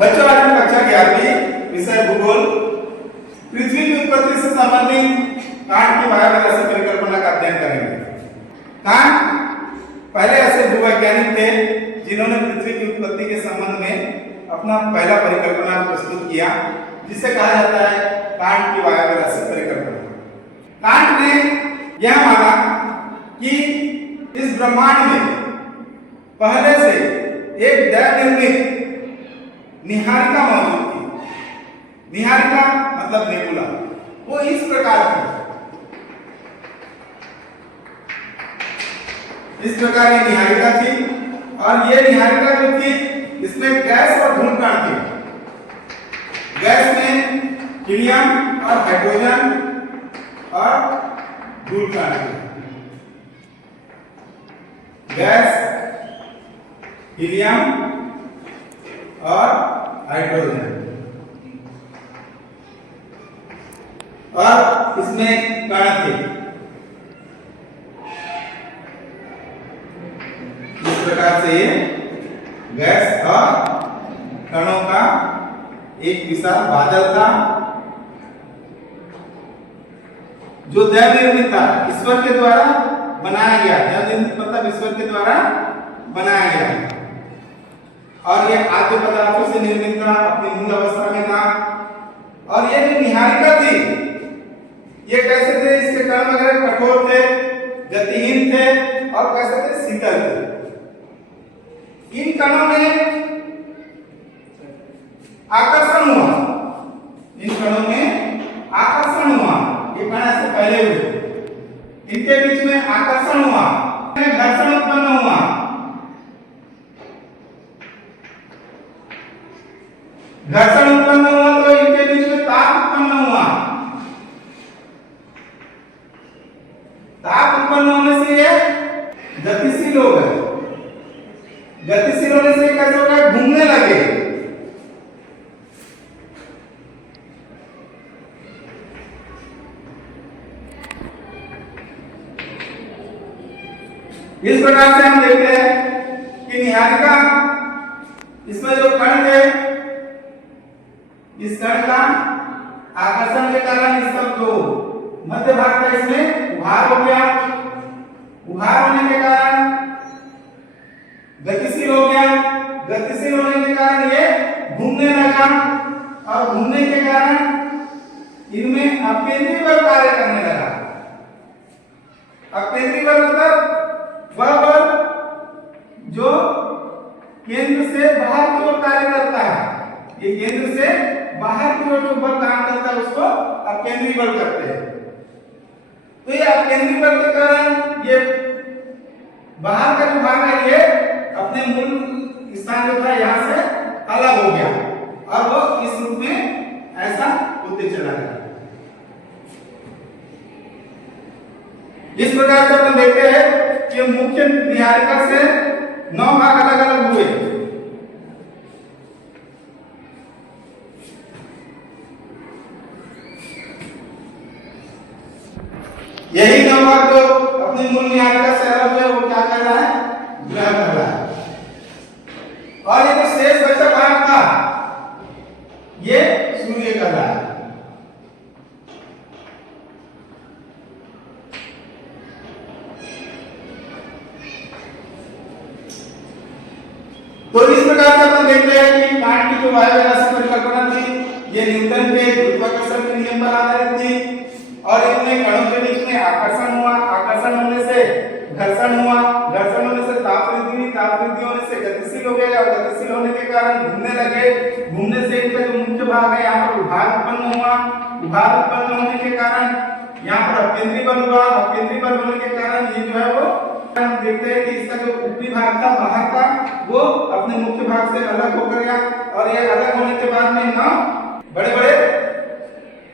बच्चों आज हम कक्षा 11वीं विषय भूगोल पृथ्वी की उत्पत्ति से संबंधित कांट की वायव्य राशि परिकल्पना का अध्ययन करेंगे। कांट पहले ऐसे भूवैज्ञानिक थे जिन्होंने पृथ्वी की उत्पत्ति के संबंध में अपना पहला परिकल्पना प्रस्तुत किया, जिसे कहा जाता है कांट की वायव्य राशि परिकल्पना। कांट ने यह माना कि इस ब्रह्मांड में पहले से एक दैव निर्मित निहारिका मौजूद थी। निहारिका मतलब नेबुला। वो इस प्रकार की निहारिका थी और ये निहारिका जो थी इसमें गैस और धूल कण थे। गैस में हीलियम और हाइड्रोजन और धूल कण थे। गैस, हीलियम और हाइड्रोजन और इसमें कण थे। इस प्रकार से गैस और कणों का एक विशाल बादल था जो दैव निर्मित था, ईश्वर के द्वारा बनाया गया। दैव निर्मित मतलब ईश्वर के द्वारा बनाया गया और ये आद्य पदार्थों से निर्मित था, अपनी मूल अवस्था में था। और ये जो निहारिका थी ये कैसे थे? इसके कण वगैरह कठोर थे, गतिहीन थे और कैसे थे? शीतल थे। इन कणों में आकर्षण हुआ। इन कणों में आकर्षण हुआ। ये कण ऐसे फैले हुए, इनके बीच में आकर्षण हुआ, घर्षण उत्पन्न हुआ। घर्षण उत्पन्न हुआ तो इनके बीच में ताप उत्पन्न हुआ। ताप उत्पन्न होने से ये गतिशील हो गए। गतिशील होने से कैसे हो गए? घूमने लगे। इस प्रकार से हम देखते हैं कि निहारिका इसमें जो कण थे, इस कण का आकर्षण के कारण इस सब जो मध्य भाग का इसमें उभार हो गया। उभार होने के कारण गतिशील हो गया। गतिशील होने के कारण ये घूमने लगा और घूमने के कारण इनमें अकेंद्रीय बल कार्य करने लगा। अकेंद्रीय बल मतलब वह बल जो केंद्र से बाहर की ओर कार्य करता है। ये केंद्र से बाहर की ओर जो बल काम करता है उसको अकेंद्रीय बल कहते हैं। तो ये अकेंद्रीय बल के कारण ये बाहर का जो भाग है ये अपने मूल स्थान जो था यहाँ से अलग हो गया और वो इस रूप में ऐसा होते चला गया। इस प्रकार से हम देखते हैं कि मुख्य निहारिका से 9 भाग अलग अलग हुए। यही 9 भाग जो अपनी मूल निहारिका से अलग हुए वो क्या कर रहा है? ग्रह कर रहा है। और ये जो शेष बचा भाग था ये सूर्य कर रहा है। तो इस प्रकार से अपन देखते हैं कि कांट की जो वायव्य राशि परिकल्पना थी ये न्यूटन के गुरुत्वाकर्षण के नियम पर आधारित थी और इनमें कणों के बीच में आकर्षण हुआ। आकर्षण होने से घर्षण हुआ। घर्षण होने से ताप वृद्धि हुई। ताप वृद्धि होने से गतिशील हो गए और गतिशील होने के कारण घूमने लगे। घूमने से इनका जो मुख्य भाग है यहाँ पर उभार उत्पन्न हुआ। उभार उत्पन्न होने के कारण यहाँ पर अकेंद्रीय बल हुआ। अकेंद्रीय बल होने के कारण ये जो है वो हम देखते हैं कि इसका जो ऊपरी भाग था बाहर का वो अपने मुख्य भाग से अलग हो गया और ये अलग होने के बाद में ना बड़े बड़े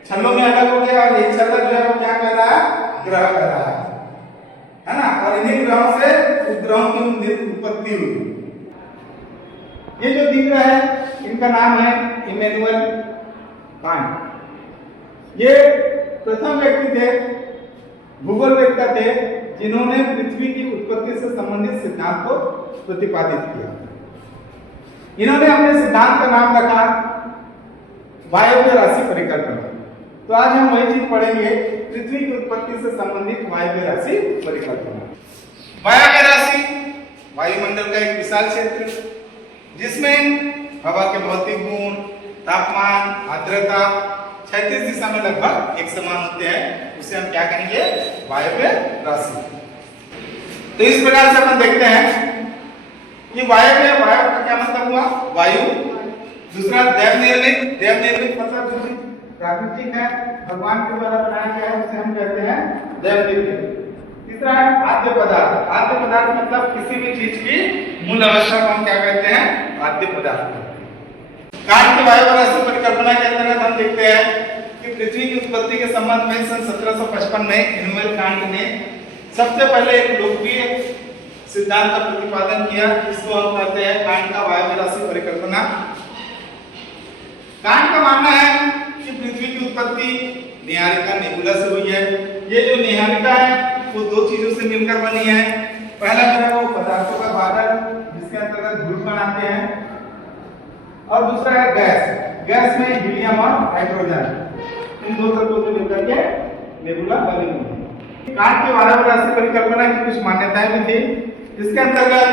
छल्लों में अलग हो गया और ये छल्ला जो है वो क्या कर रहा है? ग्रह कर रहा है ना। और इन्हीं ग्रहों से उपग्रहों की उत्पत्ति हुई। ये जो दिख रहा है इनका नाम है इमैनुअल कांट। ये प्रथम व्यक्ति थे, भूगोलवेत्ता थे जिन्होंने पृथ्वी की उत्पत्ति से संबंधित सिद्धांत को प्रतिपादित किया। इन्होंने अपने सिद्धांत का नाम रखा वायव्य राशि परिकल्पना। तो आज हम वही चीज पढ़ेंगे, पृथ्वी की उत्पत्ति से संबंधित वायव्य राशि परिकल्पना। वायव्य राशि वायुमंडल का एक विशाल क्षेत्र जिसमें हवा के भौतिक गुण, तापमान, आर्द्रता क्षैतिज दिशा में लगभग एक समान होते हैं, उसे हम क्या कहेंगे, वायव्य राशि। तो इस प्रकार से अपन देखते हैं कि वायव्य, वायु का क्या मतलब हुआ, वायु। दूसरा देव निर्मित, देव निर्मित मतलब जो प्राकृतिक है, भगवान के द्वारा बनाया गया है, उसे हम कहते हैं देव निर्मित। तीसरा है आद्य पदार्थ, आद्य पदार्थ मतलब किसी भी चीज की मूल अवस्था को हम क्या कहते हैं, आद्य पदार्थ। कांट के वायव्य राशि परिकल्पना के अंतर्गत हम देखते हैं कि पृथ्वी की उत्पत्ति के संबंध में सन 1755 में इमैनुएल कांट ने सबसे पहले एक लोकप्रिय सिद्धांत का प्रतिपादन किया, इसको हम कहते हैं कांट का वायव्य राशि परिकल्पना। कांट का मानना है कि पृथ्वी की उत्पत्ति निहारिका नेबुला से हुई है। ये जो निहारिका है वो दो चीजों से मिलकर बनी है। पहला जो है वो पदार्थों का बादल जिसके अंतर्गत धूल बनाते हैं, और दूसरा है गैस, गैस में हीलियम और हाइड्रोजन, इन दो तत्वों से मिलकर के नेबुला बनी हुई है। कांट की वायव्य राशि परिकल्पना की कुछ मान्यताएं भी थी। इसके अंतर्गत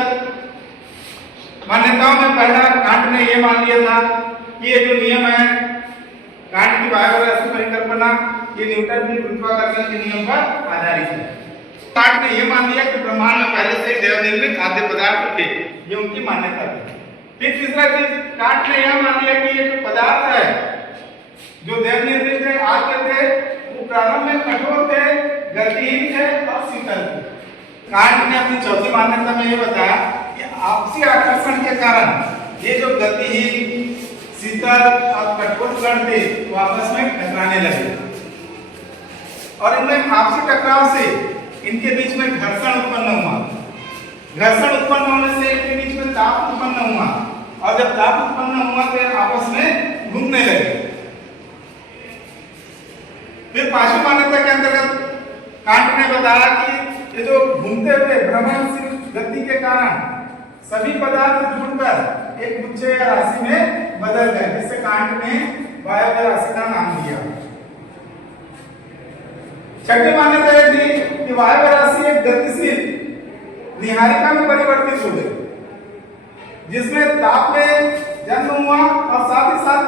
मान्यताओं में पहला कांट ने यह मान लिया था कि ये जो नियम है कांट की वायव्य राशि परिकल्पना, ये न्यूटन के गुरुत्वाकर्षण के नियम पर आधारित है। कांट ने यह मान लिया कि ब्रह्मांड में पहले से देव निर्मित आद्य पदार्थ थे, ये उनकी मान्यता थी। फिर तीसरा चीज कांट ने यह मान लिया कि ये जो पदार्थ है जो देव निर्मित है, आद्य थे, वो प्रारंभ में कठोर थे, गतिहीन थे और शीतल थे। कांट ने अपनी चौथी मान्यता में यह बताया कि आपसी आकर्षण के कारण ये जो गतिहीन, शीतल और कठोर कण थे वो आपस में टकराने लगे, और इनमें आपसी टकराव से इनके बीच में घर्षण उत्पन्न हुआ। घर्षण उत्पन्न होने से इनके बीच में ताप उत्पन्न हुआ, और जब ताप उत्पन्न हुआ तो आपस में घूमने लगे। फिर पांचवी मान्यता के अंतर्गत कांट ने बताया कि ये जो घूमते हुए भ्रमणशील गति के कारण सभी पदार्थ जुड़कर एक गुच्छे या राशि में बदल गए, जिससे कांट ने वायव्य राशि का नाम दिया। छठी मान्यता यह थी कि वायव्य राशि एक गतिशील निहारिका में परिवर्तित हो गई, जिसमें ताप में जन्म हुआ और साथ ही साथ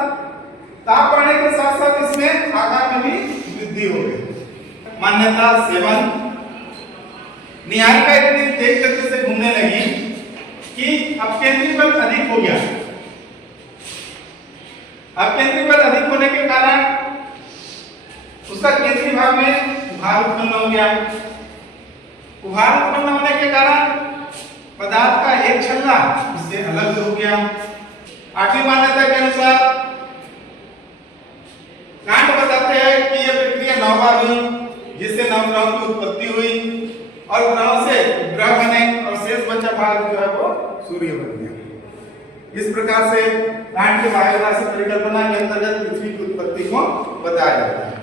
ताप बढ़ने के साथ साथ इसमें आकार में भी वृद्धि हो गई। मान्यता 7, निहारिका इतनी तेज गति से घूमने लगी कि अपकेंद्री बल अधिक हो गया। अपकेंद्री बल अधिक होने के कारण उसका केंद्रीय भाग में उभार उत्पन्न हो गया। उभार उत्पन्न होने के कारण पदार्थ का एक छल्ला उससे अलग हो गया। आठवीं मान्यता के अनुसार कांट बताते हैं कि यह प्रक्रिया 9 बार हुई, जिससे नवग्रहों की उत्पत्ति हुई और ग्रहों से ग्रह बने और शेष बचा भाग जो है वो सूर्य बन गया। इस प्रकार से कांट के वायव्य राशि परिकल्पना के अंतर्गत पृथ्वी की उत्पत्ति को बताया जाता है।